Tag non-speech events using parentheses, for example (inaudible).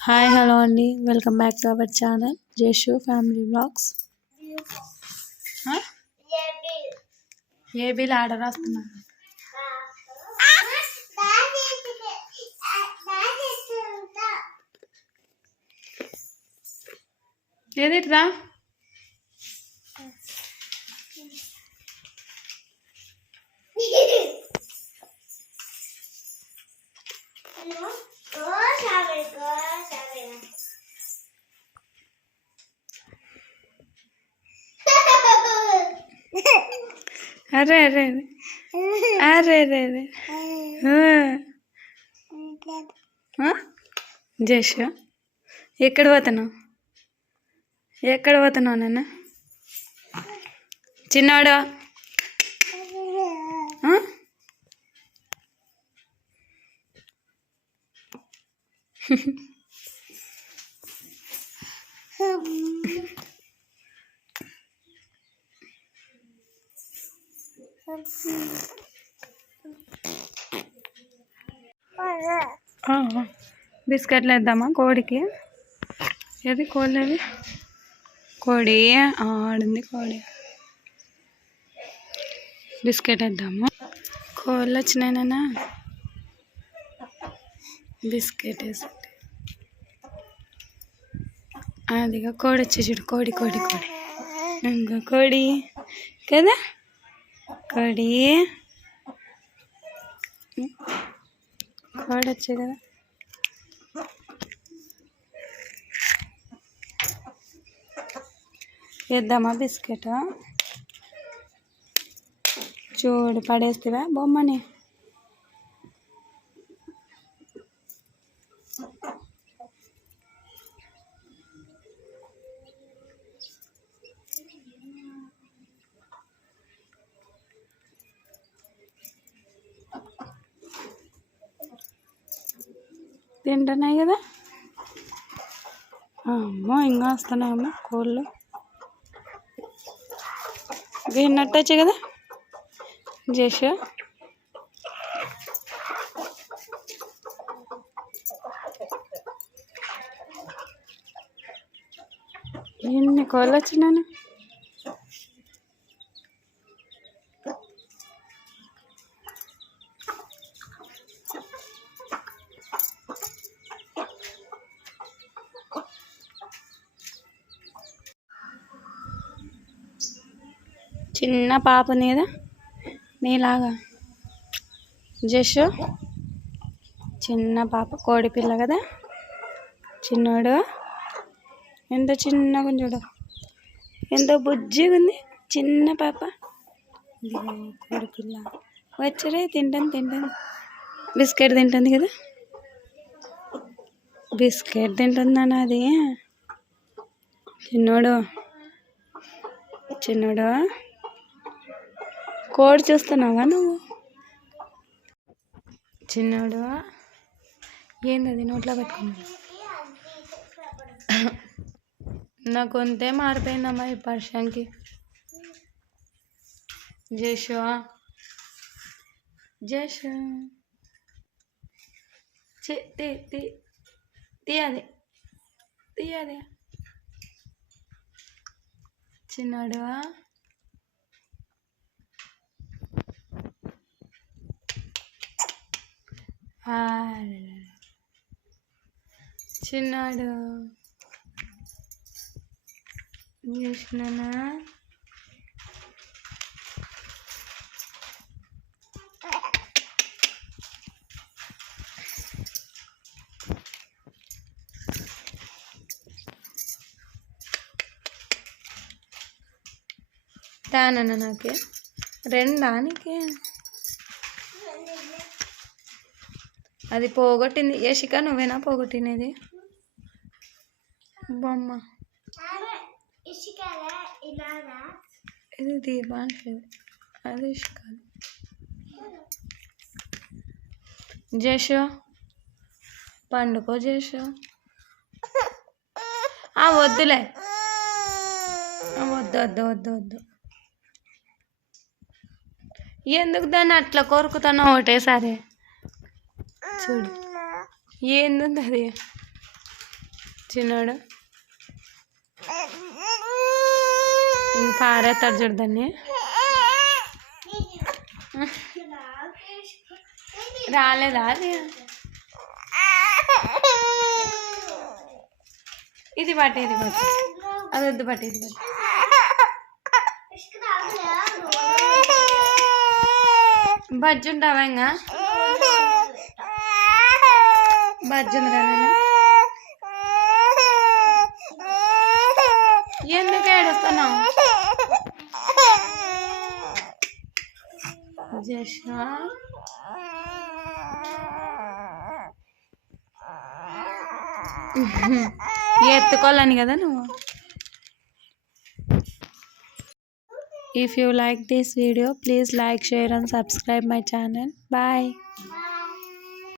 Hi hello అండి welcome back to our channel Jeshu family vlogs A bill order రాస్తున్నా? ఏదిట్రా అరే అరే అరే. అరే అరే జేష్ ఎక్కడ పోతున్నావు? ఎక్కడ పోతున్నావు నాన్న? చిన్నాడా? Hmm. (laughs) బిస్కెట్లు వేద్దామా కోడికి? ఏది కోడి కోడి ఆడింది కోడి. బిస్కెట్ వేద్దాము. కోళ్ళు వచ్చినాయినా బిస్కెట్ వేసి అదిగా కోడి వచ్చేసాడు. కోడి కోడి కోడి. ఇంకా కోడి. కదా? కోడి కోడి కదా. వేద్దామా బిస్కెట్? చూడు పడేస్తావా బొమ్మని? తింటున్నాయి కదా? అమ్మో ఇంకా వస్తున్నాయమ్మా కోళ్ళు. విన్నట్టు వచ్చాయి కదా? జేషు. ఎన్ని కోళ్ళు వచ్చినాను చిన్న పాప ఉంది నీలాగా? జష్? చిన్న పాప కోడి పిల్ల కదా? చిన్నోడు? ఎంత చిన్నగా చూడు. ఎంతో బుజ్జిగా ఉంది. చిన్న పాప. కోడి పిల్ల. వచ్చరే తింటాను తింటాను బిస్కెట్ తింటుంది కదా? బిస్కెట్ తింటుందన్న అది. చిన్నోడు? చిన్నోడు? కోడి చూస్తున్నావా నువ్వు? చిన్నోడు? ఏంది నోట్లో పెట్టుకున్నావు? నా అంతే మారిపోయిందమ్మా ఈ పర్షంకి జేషు. జేషు. చి తీ తీ తీయది తీయది చిన్నాడు. చేసినానా దానన్నా నాకే. రెండానికి అది పోగొట్టింది. యశిక నువ్వేనా పోగొట్టినది? బొమ్మ. ఇది దీపాంశది అది ఇషిక జేషో పండుకో జేషో. వద్దులే. వద్దు వద్దు వద్దు వద్దు. ఎందుకు దాన్ని అట్లా కొరుకుతానో ఒకటేసారి? చూడు. ఏంది అది? చిన్నోడు. ఇంక పారేస్తాడు చూడదాన్ని రాలేదా అది? ఇది పట్టు ఇది పట్టు. అది వద్దు పట్టు ఇది పట్టు. బజ్జి ఉంటావా ఇంకా ఎందుకు ఏడుస్తున్నావు? ఎత్తుకోవాలని కదా నువ్వు? If you like this video please like share and subscribe my channel bye